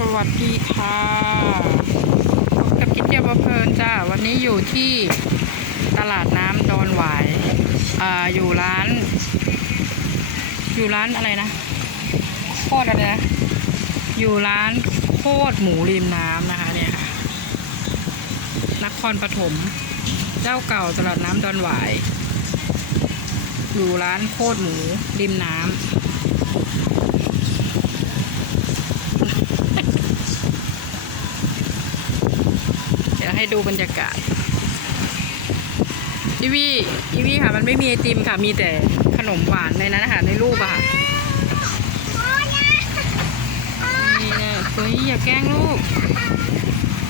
สวัสดีค่ะพบกับกิจเที่ยวเพลินจ้า วันนี้อยู่ที่ตลาดน้ำดอนหวายอ่าอยู่ร้าน อยู่ร้านอะไรนะโคตรอะไรนะ อยู่ร้านโคตรหมูริมน้ำนะคะเนี่ยค่ะนครปฐม เจ้าเก่าตลาดน้ำดอนหวาย อยู่ร้านโคตรหมูริมน้ำ เดี๋ยว ให้ดูบรรยากาศอีวีอีวีค่ะ มันไม่มีไอติมค่ะ มีแต่ขนมหวานในนั้นนะคะในรูปอะค่ะนี่เนี่ยเฮ้ยอย่าแกล้งลูก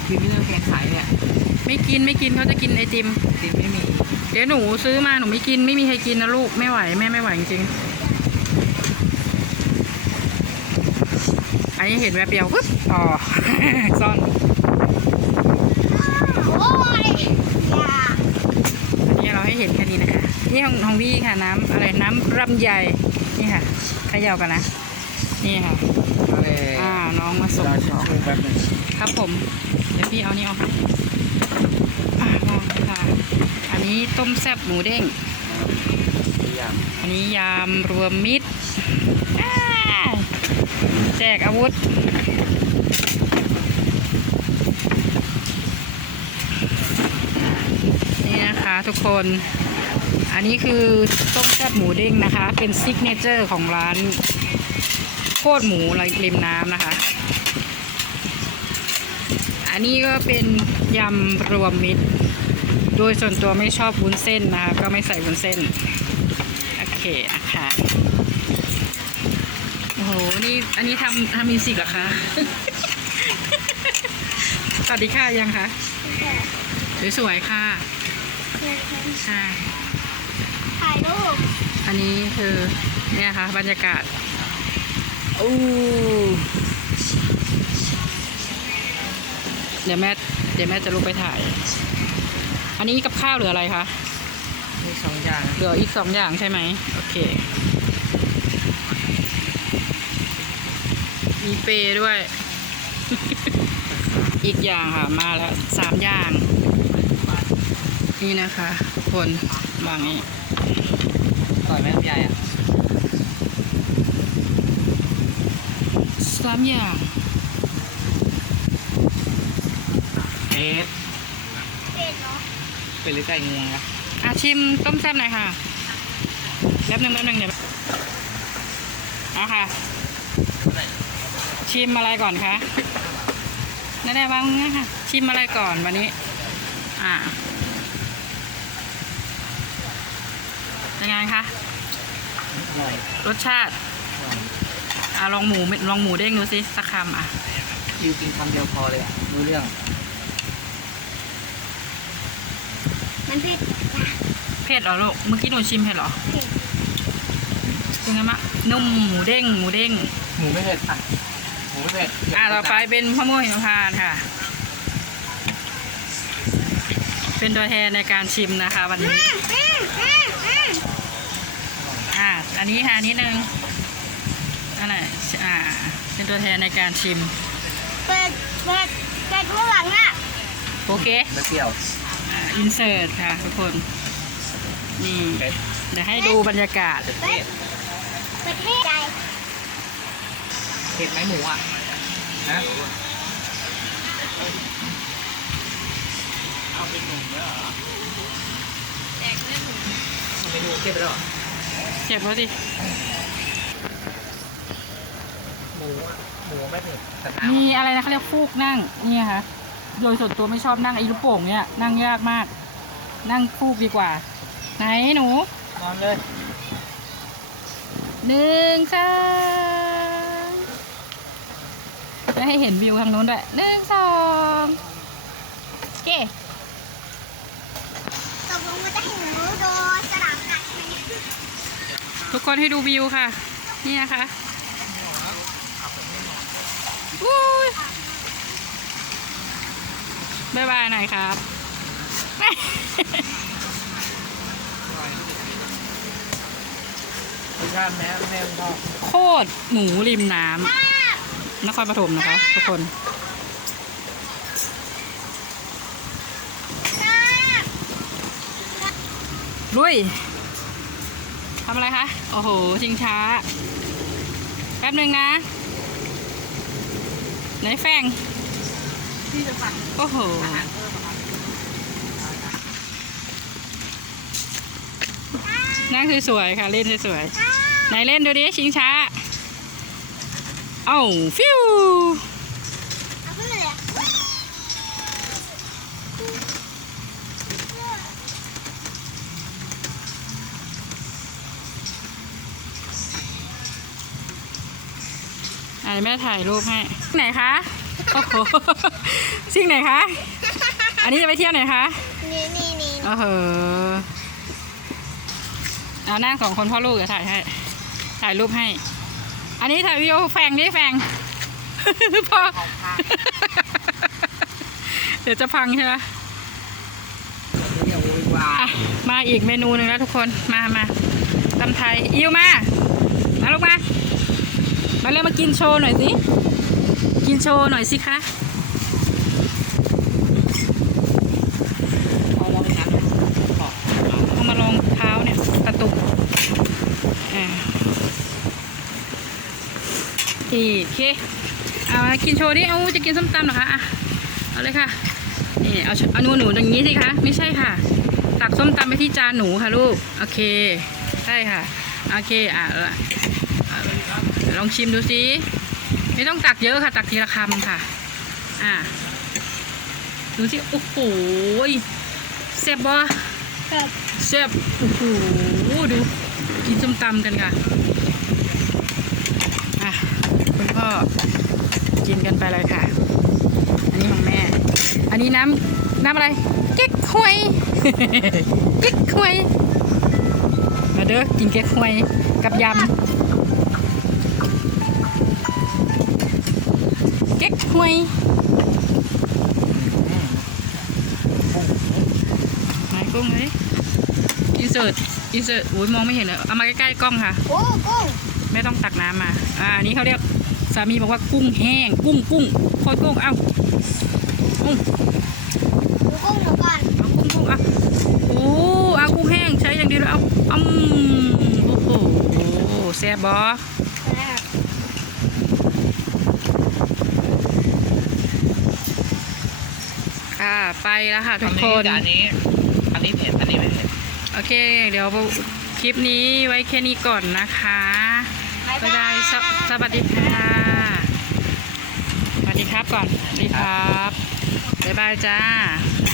คือไม่เลือกแกงขายเลยอะไม่กินไม่กินเขาจะกินไอติมติมไม่มี เดี๋ยวหนูซื้อมาหนูไม่กินไม่มีใครกินนะลูกไม่ไหวแม่ไม่ไหวจริงๆอันนี้เห็นแวบเดียวปึ๊บต่อซ่อน โอ้ยอย่า อันนี้เรา ให้เห็นแค่นี้นะคะ นี่ของของพี่ค่ะน้ำอะไรน้ำรำไยนี่ค่ะเขย่ากันนะ นี่ค่ะเอาเลยอ่าน้องมาส่งรอขชิมองชูแป๊บหนึงครับผม เดี๋ยวพี่เอานี่ออกค่ะอ่าวางเลยค่ะ อันนี้ต้มแซ่บหมูเด้งตัวอย่างอันนี้ยำรวมมิตรอ่าแจกอาวุธ นี่นะคะ ทุกคน อันนี้คือต้มแซ่บหมูเด้งนะคะ เป็นซิกเนเจอร์ของร้านโคตรหมูริมน้ำนะคะ อันนี้ก็เป็นยำรวมมิตร โดยส่วนตัวไม่ชอบวุ้นเส้นนะคะ ก็ไม่ใส่วุ้นเส้น โอเคนะคะโอ้โห นี่อันนี้ทำทำมิวสิกเหรอคะ สวัสดีค่ะยังคะ สวยๆค่ะ ค่ะถ่ายรูปอันนี้คือเนี่ยค่ะบรรยากาศอู้เดี๋ยวแม่เดี๋ยวแม่จะลุกไปถ่าย อันนี้กับข้าวเหลืออะไรคะ มีสองอย่าง เหลืออีกสองอย่างใช่ไหม โอเค มีเปรย์ด้วย อีกอย่างค่ะ มาแล้วสามอย่าง นี่นะคะทุกคนวางนี้ต่อยไหมครับยายอะสามอย่างเอ๊ะเป็นเนาะเป็นหรือไก่งวงอะอาชิมต้มแซ่บหน่อยค่ะแป๊บหนึงแป๊บหนึงเดี๋ยวเอาค่ะ ชิมอะไรก่อนคะนั่นแหละวางงั้นค่ะ ชิมอะไรก่อนวันนี้ อ่า ยังไงคะหน่อยรสชาติอ่าลองหมูลองหมูเด้งดูสิสักคำอะคิวกินคำเดียวพอเลยอะรู้เรื่อง มันเผ็ดนะเผ็ดเหรอลูก เมื่อกี้หนูชิมเผ็ดเหรอเผ็ดเป็นไงมะนุ่มหมูเด้งหมูเด้ง หมูไม่เผ็ดอะหมูไม่เผ็ดอ่าต่อไปเป็นมะม่วงหิมพานต์ค่ะ เป็นตัวแทนในการชิมนะคะ วันนี้ อืมอืมอืม อันนี้ค่ะนิดนึงอันไหนอ่า เป็นตัวแทนในการชิม เปิดเปิดเปิดข้างหลังอะ โอเคไม่เปรี้ยวอินเสิร์ตค่ะทุกคน นี่ เดี๋ยวให้ดูบรรยากาศ เผ็ดเปิดเผ็ดใจเผ็ดไหมหมูอะนะเอาเป็นหนุ่มแล้วเหรอแจกเล่นหมูเมนูเก็บไปแล้ว เหรอเจ็บแล้วสิหมูอะหมูไม่เผ็ดแต่น้มีอะไรนะเขาเรียกฟูกนั่งนี่ค่ะ โดยส่วนตัวไม่ชอบนั่งไอ้ลูกโป่งเนี่ยนั่งยากมาก นั่งฟูกดีกว่า ไหนหนูำนอนเลยหนึ่งสองจะให้เห็นวิวทางนู้นด้วยหนึ่งสองโอเค ตกลงว่าจะให้หนูโดนสลับกัดไหม ทุกคนให้ดูวิวค่ะ นี่นะคะอุ้ยบายบายหน่อยครับ ชาติแม่แม่ไม่ชอโคตรหมูริมน้ำนนครปฐมนะคะ ทุกคนลุย ทำอะไรคะ โอ้โห ชิงช้า แป๊บหนึ่งนะ ไหนแฟงที่จะสั่งโอ้โหนั่งสวยๆค่ะ เล่นสวยๆไหนเล่นดูดิ ชิงช้า เอ้า ฟิว เอาขึ้นเลยอะ อะ แม่ถ่ายรูปให้ไหนคะโอ้โหซิ่งไหนคะ อันนี้จะไปเที่ยวไหนคะนี่นี่นี่โอ้โหเอานั่งสองคนพ่อลูกจะถ่ายให้ ถ่ายรูปให้ อันนี้ถ่ายวิดีโอแฟงดิแฟงพ่อของพักเดี๋ยวจะพังใช่ไหมอย่าโวยวาอะยมาอีกเมนูหนึ่งแล้วทุกคน มามาตำไทยอิวมา มาลูกมา มาเร็วมากินโชว์หน่อยสิ กินโชว์หน่อยสิคะเอาลองน้ำบอกเอามาลองเท้าเนี่ยกระตุกโอเค เอามากินโชว์ดิเอาจะกินส้มตำเหรอคะอะเอาเลยค่ะ นี่เอาเอาหนูหนูอย่างนี้สิคะ ไม่ใช่ค่ะ ตักส้มตำไปที่จานหนูค่ะลูก โอเค ใช่ค่ะ โอเค อะ ลองชิมดูสิไม่ต้องตักเยอะค่ะ ตักทีละคำค่ะ อะดูสิโอ้โหเซ็บบ่แบบแซ่บโอ้โหดูกินส้มตำกันค่ะอะคุณพ่อกินกันไปเลยค่ะ อันนี้ของแม่ อันนี้น้ำน้ำอะไรเก๊กฮวยเก๊กฮวยมาเด้อกินเก๊กฮวยกับยำ เก๊กฮวยไหนกุ้งเลยอินเสิร์ตอินเสิร์ตอุ้ยมองไม่เห็นเลยเอามาใกล้ๆกล้องค่ะ โอ้กุ้งไม่ต้องตักน้ำมา อ่าอันนี้เขาเรียกสามีบอกว่ากุ้งแห้ง กุ้งกุ้งโคตรกุ้ง เอ้ากุ้งดูกุ้งหนูก่อนเอากุ้งกุ้งอะโอ้เอากุ้งแห้งใช้อย่างเดียวเลยเอาอืมโอ้โหแซ่บบอ ค่ะไปแล้วค่ะทุกคน อันนี้อันนี้เผ็ดอันนี้ไม่เผ็ดโอเค เดี๋ยวคลิปนี้ไว้แค่นี้ก่อนนะคะบ๊ายบ๊ายบาบายยสวสวัสดีค่ะสวัสดีครับก่อนสวัสดีครับบ๊ายบายจ้าบ